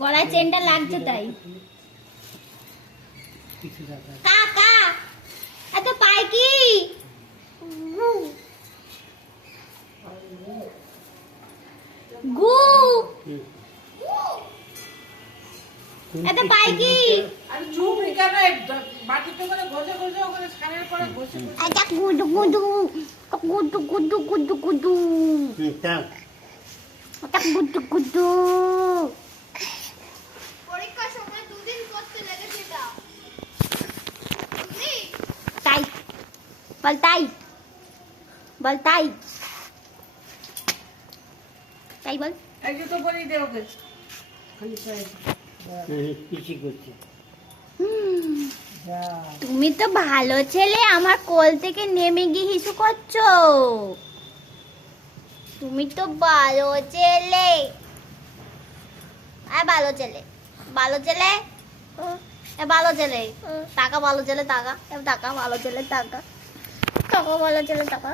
গলায় চেনটা লাগছে তাই। কাকা এত পায় কি? গু এত পায় কি? আরে চুপ কেন বাটিতে করে ঘষে ঘষে ওখানে ছানের পরে ঘষে আচ্ছা গুদু গুদু গুদু গুদু গুদু গুদু আচ্ছা গুদু গুদু। পরীক্ষার সময় দুদিন করতে লেগেছে এটা। তাই বল, তাই বল, তাই তাই বল। এই যে তো বলি দে ওকে খালি সাইড পিছি করছে। যা তুমি তো ভালো ছেলে, আমার কোল থেকে নেমে গিয়ে হিসু করছো। তুমি তো ভালো ছেলে, ভালো ছেলে, ভালো ছেলে, ভালো ছেলে। টাকা ভালো ছেলে, টাকা টাকা ভালো ছেলে, টাকা টাকা ভালো ছেলে, টাকা।